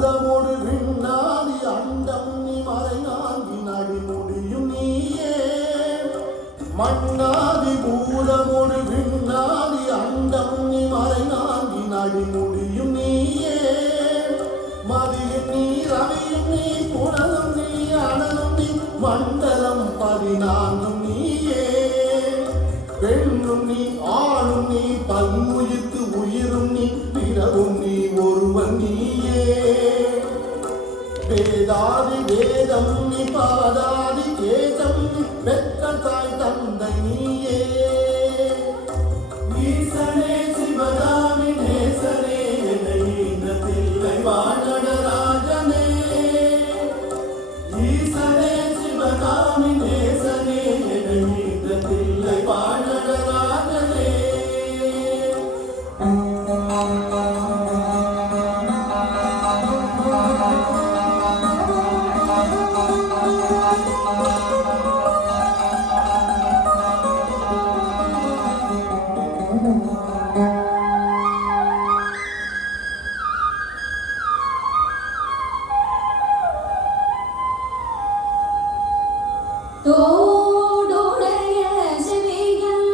பூதமோடு விண்ணாடி அண்டம் நீ மறைநாங்கி நடி முடியும் நீயே மண்ணாதி பூதமோடு விண்ணாடி அண்டம் நீ மறைநாங்கி நடி முடியும் நீயே மதியும் நீ ரவியும் நீ புனலும் நீ அனலும் நீ மண்டலம் 14 நீயே பெண்ணும் நீ ஆணும் நீ பன்முயிர்க்கு உயிரும் நீ பிறவும் நீ ஒருவன் நீயே வேதாதி வேதம் நீ பாதாதி கேசம் நீ பெற்ற தாய் தந்தை நீயே ஈசனே சிவகாமி நேசனே இந்த தில்லை வாழராஜனே ஈசனே சிவகாமி நேசனே இந்த தில்லை வாழராஜனே தோடுடைய செவிகள்